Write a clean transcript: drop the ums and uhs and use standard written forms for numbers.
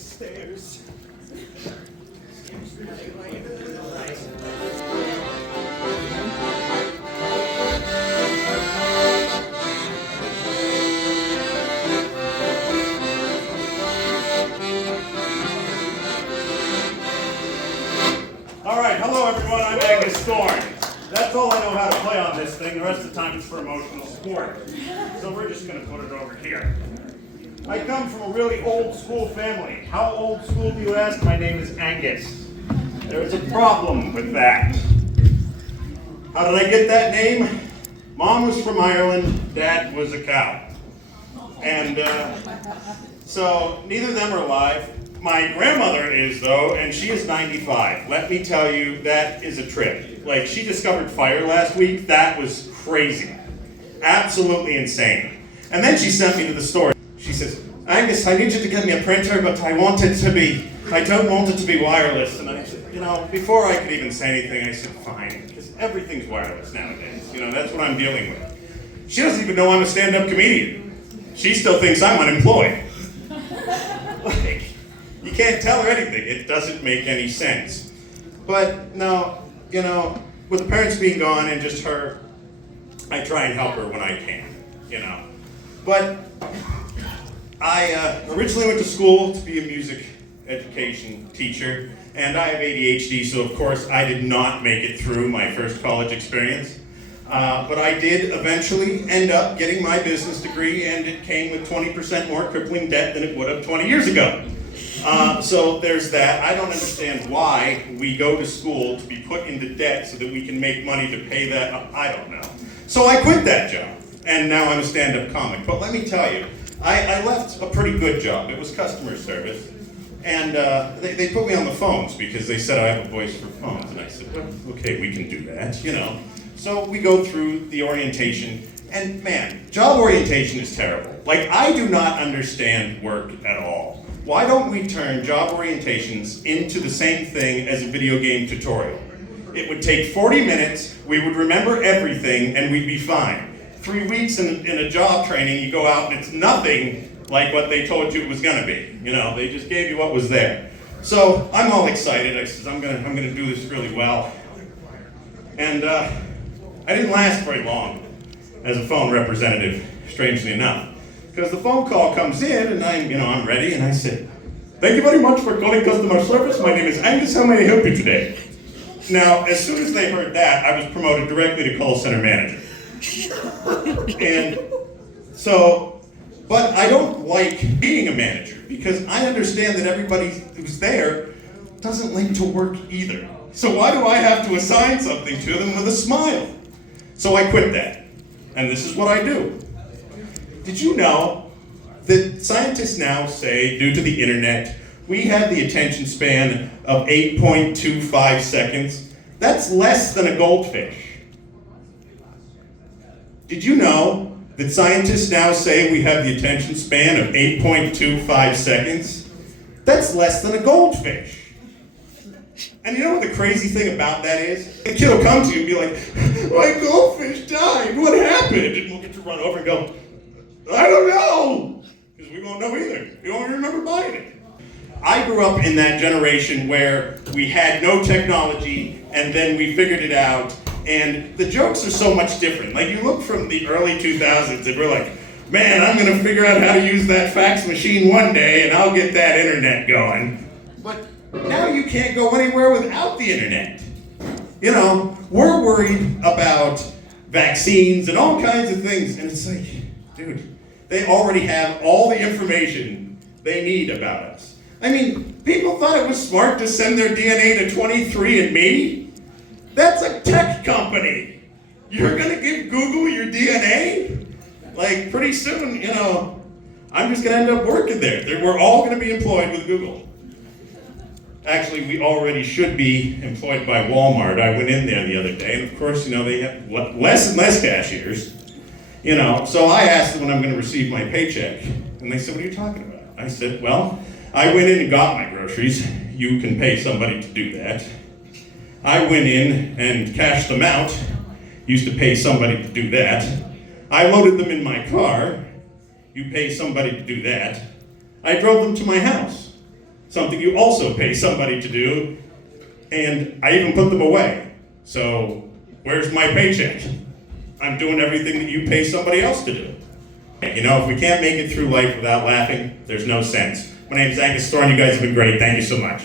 stairs. All right, hello everyone, I'm Angus Thorn. That's all I know how to play on this thing. The rest of the time it's for emotional support. So we're just gonna put it over here. I come from a really old school family. How old school do you ask? My name is Angus. There's a problem with that. How did I get that name? Mom was from Ireland, Dad was a cow. And so neither of them are alive. My grandmother is though, and she is 95. Let me tell you, that is a trip. Like, she discovered fire last week. That was crazy. Absolutely insane. And then she sent me to the store. She says, Angus, I need you to get me a printer, but I don't want it to be wireless. And I said, before I could even say anything, I said, fine, because everything's wireless nowadays. That's what I'm dealing with. She doesn't even know I'm a stand-up comedian. She still thinks I'm unemployed. Like, you can't tell her anything. It doesn't make any sense. But no, with the parents being gone and just her, I try and help her when I can, But I originally went to school to be a music education teacher, and I have ADHD, so of course I did not make it through my first college experience. But I did eventually end up getting my business degree, and it came with 20% more crippling debt than it would have 20 years ago. So there's that. I don't understand why we go to school to be put into debt so that we can make money to pay that. I don't know. So I quit that job, and now I'm a stand-up comic. But let me tell you, I left a pretty good job. It was customer service, and they put me on the phones because they said I have a voice for phones. And I said, well, okay, we can do that, So we go through the orientation, and man, job orientation is terrible. Like, I do not understand work at all. Why don't we turn job orientations into the same thing as a video game tutorial? It would take 40 minutes, we would remember everything, and we'd be fine. 3 weeks in a job training, you go out and it's nothing like what they told you it was gonna be. They just gave you what was there. So I'm all excited. I said, I'm gonna do this really well. And I didn't last very long as a phone representative, strangely enough. Because the phone call comes in, and I'm ready, and I said, thank you very much for calling customer service. My name is Angus. How may I help you today? Now, as soon as they heard that, I was promoted directly to call center manager. And so, but I don't like being a manager, because I understand that everybody who's there doesn't like to work either. So why do I have to assign something to them with a smile? So I quit that, and this is what I do. Did you know that scientists now say, due to the internet, we have the attention span of 8.25 seconds? That's less than a goldfish. Did you know that scientists now say we have the attention span of 8.25 seconds? That's less than a goldfish. And you know what the crazy thing about that is? The kid will come to you and be like, my goldfish died, what happened? And we'll get to run over and go, I don't know, because we won't know either. We won't remember buying it. I grew up in that generation where we had no technology, and then we figured it out, and the jokes are so much different. Like, you look from the early 2000s, and we're like, man, I'm going to figure out how to use that fax machine one day, and I'll get that internet going. But now you can't go anywhere without the internet. We're worried about vaccines and all kinds of things, and it's like, dude, they already have all the information they need about us. I mean, people thought it was smart to send their DNA to 23andMe. That's a tech company. You're gonna give Google your DNA? Like, pretty soon, I'm just gonna end up working there. We're all gonna be employed with Google. Actually, we already should be employed by Walmart. I went in there the other day, and of course, they have less and less cashiers. So I asked them when I'm going to receive my paycheck, and they said, what are you talking about? I said, well, I went in and got my groceries. You can pay somebody to do that. I went in and cashed them out. Used to pay somebody to do that. I loaded them in my car. You pay somebody to do that. I drove them to my house. something you also pay somebody to do, and I even put them away. So where's my paycheck? I'm doing everything that you pay somebody else to do. You know, if we can't make it through life without laughing, there's no sense. My name is Angus Thorn. You guys have been great. Thank you so much.